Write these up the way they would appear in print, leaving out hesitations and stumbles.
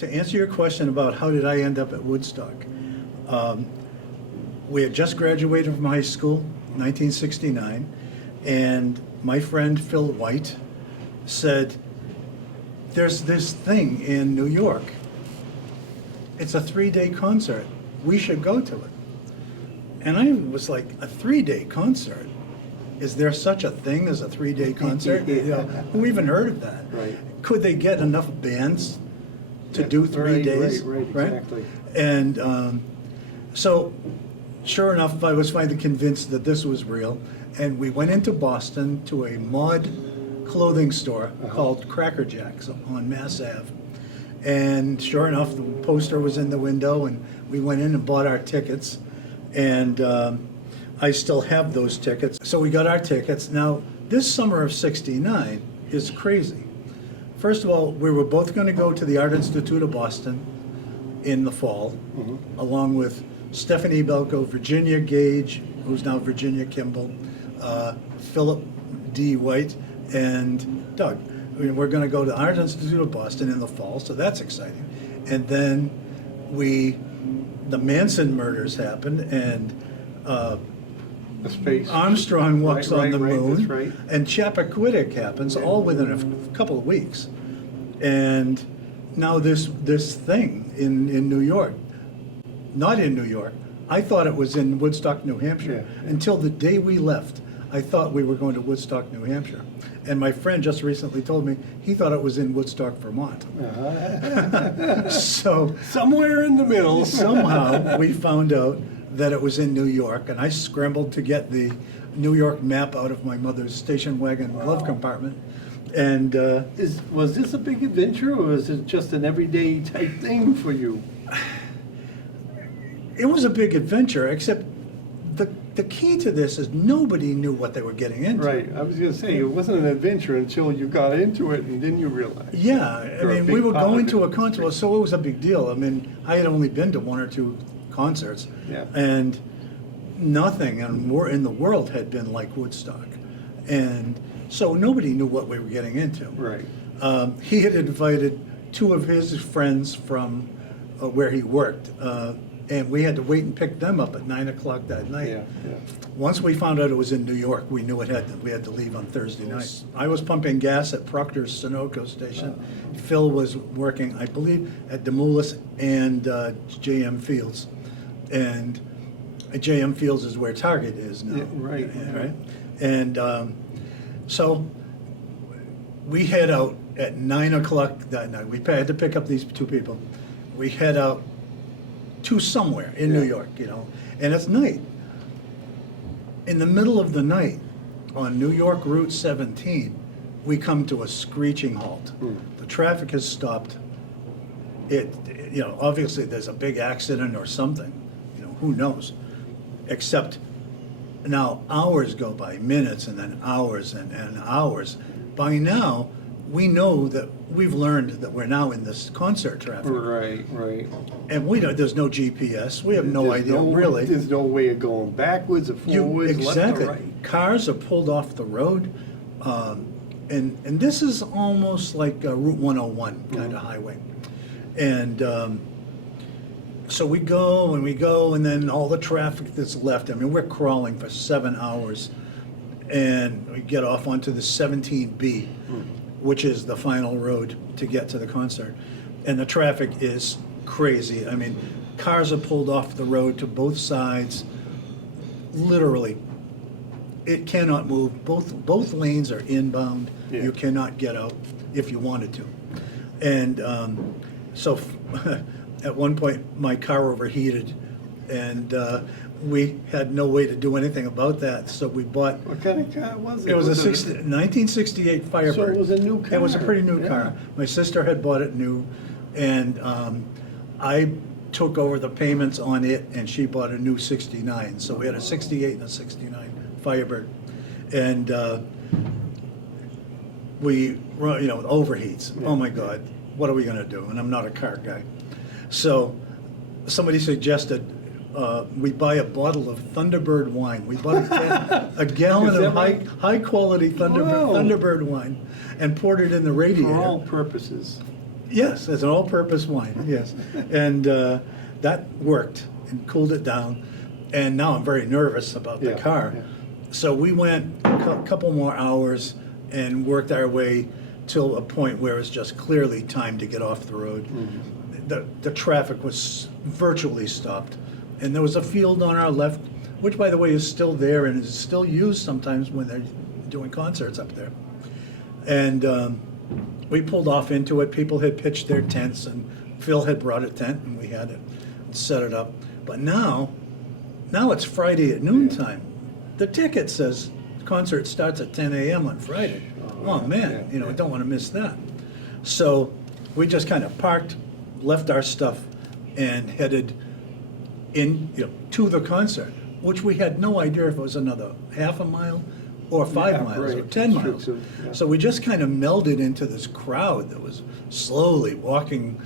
to answer your question about how did I end up at Woodstock, we had just graduated from high school, 1969, and my friend Phil White said, there's this thing in New York. It's a 3-day concert. We should go to it. And I was like, a 3-day concert? Is there such a thing as a 3-day concert? You know, who even heard of that? Right. Could they get enough bands to do 3 days? Right, exactly. And so, sure enough, I was finally convinced that this was real. And we went into Boston to a mod clothing store called Cracker Jacks on Mass Ave. And sure enough, the poster was in the window, and we went in and bought our tickets. And I still have those tickets. So we got our tickets. Now, this summer of '69 is crazy. First of all, we were both going to go to the Art Institute of Boston in the fall, along with Stephanie Belko, Virginia Gage, who's now Virginia Kimball, Philip D. White, and Doug. I mean, we're going to go to the Art Institute of Boston in the fall, so that's exciting. And then the Manson murders happened, and The space. Armstrong walks on the moon, that's right. and Chappaquiddick happens, all within a couple of weeks. And now this thing in New York, not in New York. I thought it was in Woodstock, New Hampshire, until the day we left. I thought we were going to Woodstock, New Hampshire. And my friend just recently told me he thought it was in Woodstock, Vermont. So Somewhere in the middle. somehow we found out that it was in New York, and I scrambled to get the New York map out of my mother's station wagon glove compartment. And Was this a big adventure, or was it just an everyday type thing for you? it was a big adventure, except the key to this is nobody knew what they were getting into. Right, I was gonna say, it wasn't an adventure until you got into it, and then you realized. Yeah, I You're a mean, big we were part of going it. to a concert, so it was a big deal. I mean, I had only been to 1 or 2 concerts, Yeah. and nothing in the world had been like Woodstock. And so nobody knew what we were getting into. Right. He had invited 2 of his friends from where he worked, and we had to wait and pick them up at 9 o'clock that night. Yeah, yeah. Once we found out it was in New York, we knew we had to leave on Thursday night. I was pumping gas at Proctor's Sunoco station. Phil was working, I believe, at Demoulas and JM Fields. And JM Fields is where Target is now. Yeah, right. Right? And so we head out at 9 o'clock that night. We had to pick up these 2 people. We head out to somewhere in New York, and it's night. In the middle of the night, on New York Route 17, we come to a screeching halt. The traffic has stopped. Obviously there's a big accident or something, who knows? Except now hours go by, minutes, and then hours and hours. By now, we know that we've learned that we're now in this concert traffic. Right. And there's no GPS. We have no There's idea, really. There's no way of going backwards or forwards, Exactly. left or right. Cars are pulled off the road. And this is almost like a Route 101 kind of highway. And so we go, and then all the traffic that's left, I mean, we're crawling for 7 hours. And we get off onto the 17B, which is the final road to get to the concert. And the traffic is crazy. I mean, cars are pulled off the road to both sides. Literally, it cannot move. Both lanes are inbound. Yeah. You cannot get out if you wanted to. And so at one point, my car overheated, and we had no way to do anything about that, so we bought. What kind of car was it? It was a 1968 Firebird. So it was a new car. It was a pretty new car. My sister had bought it new, and I took over the payments on it, and she bought a new 69. So we had a 68 and a 69 Firebird, and we run, overheats. Oh my God, what are we going to do? And I'm not a car guy, so somebody suggested. We buy a bottle of Thunderbird wine. We bought a gallon of high quality Wow. Thunderbird wine and poured it in the For all radiator. purposes. Yes, it's an all-purpose wine, yes. And that worked and cooled it down. And now I'm very nervous about the Yeah, car. yeah. So we went a couple more hours and worked our way till a point where it was just clearly time to get off the road. The traffic was virtually stopped. And there was a field on our left, which by the way is still there and is still used sometimes when they're doing concerts up there. And we pulled off into it. People had pitched their tents, and Phil had brought a tent, and we had it set it up. But now it's Friday at noontime. The ticket says the concert starts at 10 a.m. on Friday. Oh man, yeah, I don't want to miss that. So we just kind of parked, left our stuff, and headed in, to the concert, which we had no idea if it was another half a mile or 5 miles or right. 10 Sure, miles. yeah. So we just kind of melded into this crowd that was slowly walking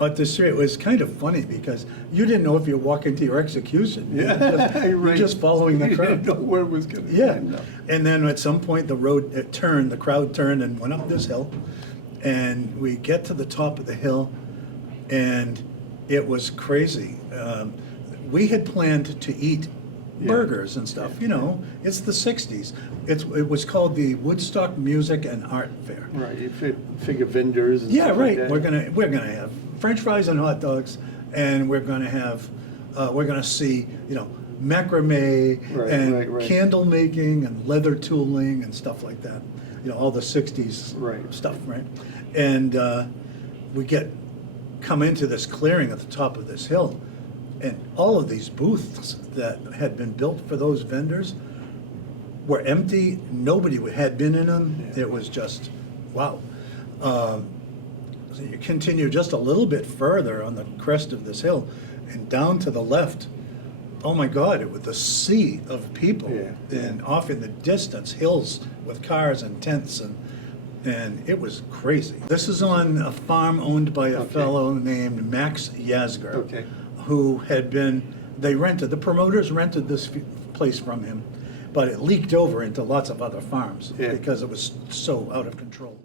up the street. It was kind of funny because you didn't know if you were walking to your execution. You're just following the You crowd. didn't know where it was going to Yeah, end up. and then at some point the crowd turned and went up this hill, and we get to the top of the hill, and it was crazy. We had planned to eat burgers and stuff. It's the '60s. It was called the Woodstock Music and Art Fair. Right, you figure vendors and Yeah, stuff right. like that. We're gonna have French fries and hot dogs, and we're gonna see macrame and Right. candle making and leather tooling and stuff like that. All the '60s Right. stuff, right? And we come into this clearing at the top of this hill, and all of these booths that had been built for those vendors were empty. Nobody had been in them. It was just, wow. So you continue just a little bit further on the crest of this hill, and down to the left, oh my God, it was a sea of people. Yeah. And off in the distance, hills with cars and tents, and it was crazy. This is on a farm owned by a fellow named Max Yasger, Okay. who the promoters rented this place from him, but it leaked over into lots of other farms Yeah. because it was so out of control.